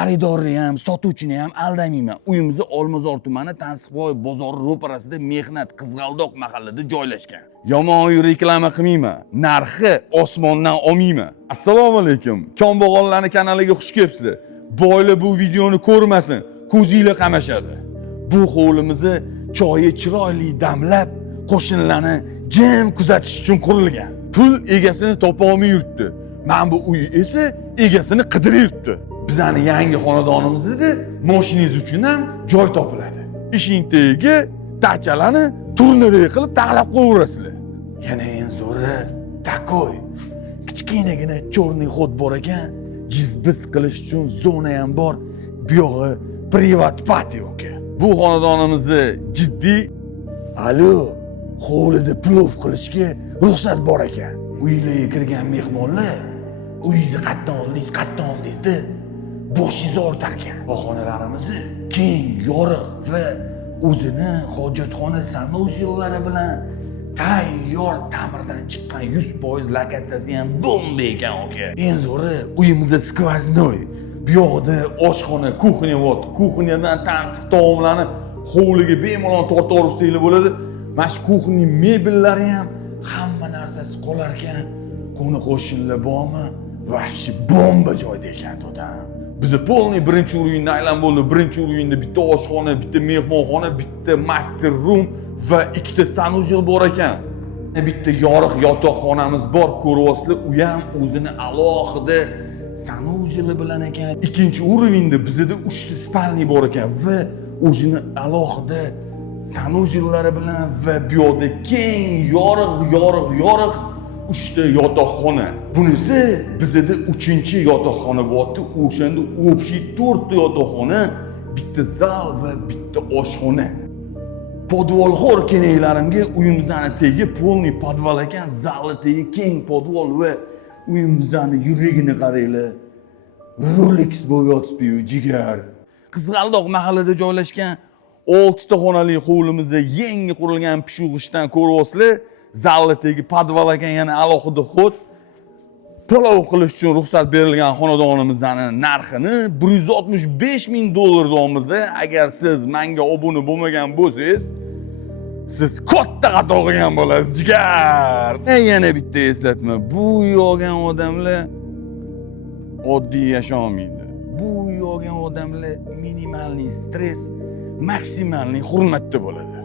xaridorni ham, sotuvchini ham aldamayman. Uyimizni Olmazor tumani Tansiqboy bozori ro'parasida mehnat Qizg'aldoq mahallada joylashgan. Yomon reklama qilmayman. Narxi osmondan olmayman. Assalomu alaykum. Kambag'allarning kanaliga xush kelibsizlar. Boylar bu videoni ko'rmasin, ko'zinglar qamashadi. Bu hovlimizni choyi chiroyli damlab, qo'shnilarni jim kuzatish uchun qurilgan. Pul egasini topa olmay yuribdi. Men bu uy esa egasini qidirib yuribdi. Bizning yangi xonadonimizda mashinangiz uchun ham joy topiladi. Ishing tegi dachalarni turnadek qilib taglab qo'yaverasizlar. Yana eng zo'ri takoy. Kichkinagina cho'rni xod bor ekan, jizbiz qilish uchun zona ham bor. Bu yog'i privat patio ekan. Bu xonadonimizni jiddiy alo, hovlida plov qilishga ruxsat bor ekan. Uylarga kirgan mehmonlar uyingizni qayerdan oldingiz deb boshingizni ortar ekan. Xonalarimiz keng, yorug' va o'zini hojatxona sanuzyillari bilan tayyor ta'mirdan chiqqan 100% lokatsiyasi ham bomba ekan aka. Eng zo'ri uyimizda skvoznoy. Bu yoqda oshxona, kuxnya bor. Kuxnyadan tansiq taomlarni hovliga bemalol tortib olsanglar bo'ladi. Mana shu kuxning mebellari ham hamma narsasi qolar ekan. Qo'ni qo'shnilar bormi? Vahshi bomba joyda ekan dadam. Biz polniy birinchi urinni aylan bo'ldi. Birinchi urinda bitta oshxona, bitta mehmonxona, bitta master room va ikkita sanuzyil bor ekan. Bitta yorug' yotoqxonamiz bor, ko'ryapsizlar, u ham o'zini alohida sanuzyili bilan ekan. Ikkinchi urinda bizda 3 ta spalni bor ekan va o'zini alohida sanuzyillari bilan va bu yoqda keng, yorug' 3 ta yotoqxona. Bunisi bizda 3-chi yotoqxona bo'ldi. O'shanda общий 4 ta yotoqxona, bitta zal va bitta oshxona. Podvolxo'r kenaylarimga uyimizning tegi polniy podval ekan, zali tegi keng podvol va uyimizning yuragini qaranglar. Rolex bo'lib yotibdi-yu jigar. Qizg'aldoq mahallada joylashgan 6 ta xonali hovlimizda yangi qurilgan pishug'ishdan ko'ryapsizlar. Zali tegi podval ekan, yana alohida xod. Palov qilish uchun ruxsat berilgan xonadonimizning narxini $165,000 deymiz. Agar siz menga obuna bo'lmagan bo'lsangiz, siz katta xato qilgan bo'lasiz, jigar. Yana bitta eslatma. Bu yo'g'an odamlar oddiy yashamaydi. Bu yo'g'an odamlar minimalniy stress, maksimalniy hurmatda bo'ladi.